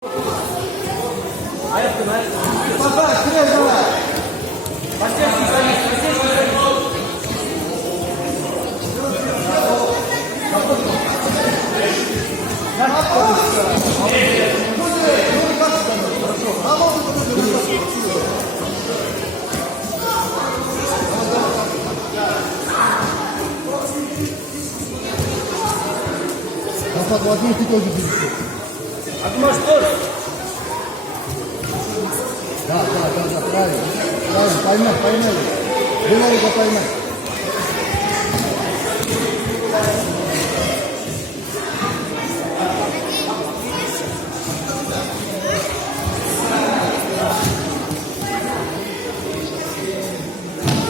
Kapat vaziyeti tik öldü birisi. Atma skor. Da, правильно. Правильно, поймали. Думали, что поймать.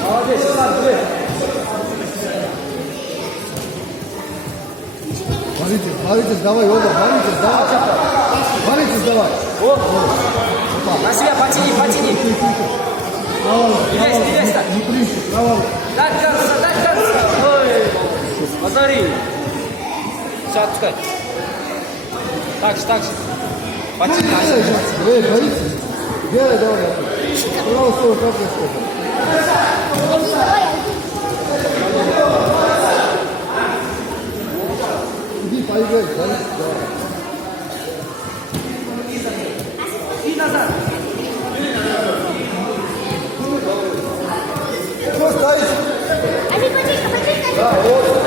Молодец, Иван, вы. Боритесь, давай, Оба, боритесь, давай. На себя потяни. Двигайся так. Не принцип, право. Дай кажется. Ой, посмотри. Все, отпускай. Так же. Потяни. Боритесь. Делай, давай. Право слово, как я скажу. Иди, поиграй, давай. И назад. Что стоишь? Да, вот.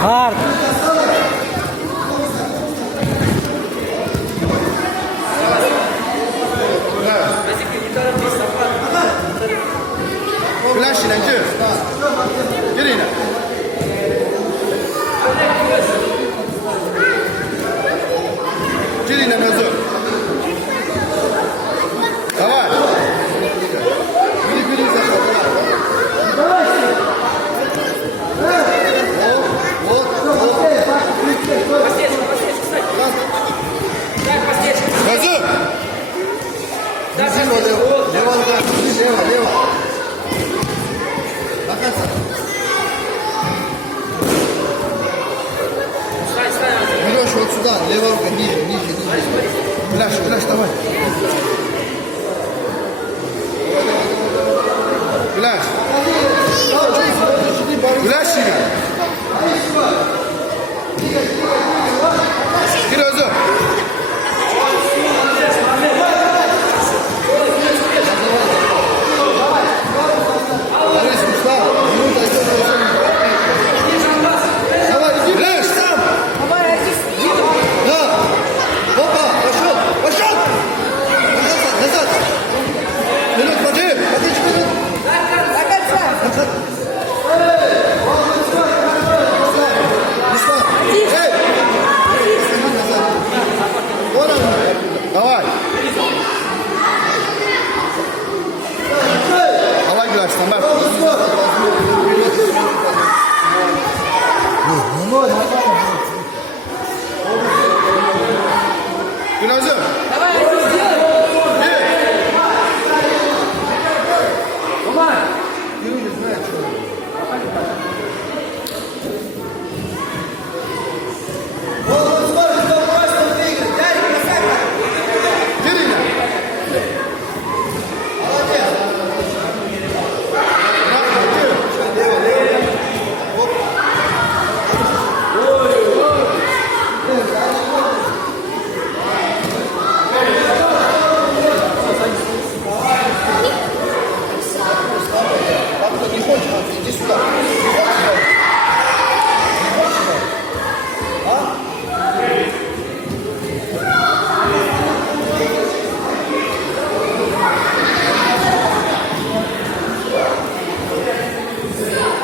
Hard. Flash ilanci. Gir yine. Gir yine Nazo. Давай. Biri sakın. Nazo. Лево. Покажи. Берешь вот сюда, левая рука, ниже. Фляж, давай. Фляж. Фляж себе. Кирозо. Давай. Давай, Гляш, стандарт. Гülazım.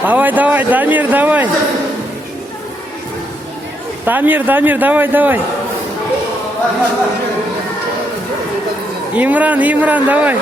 Давай, давай, Дамир, давай. Дамир, давай, давай. Имран, давай.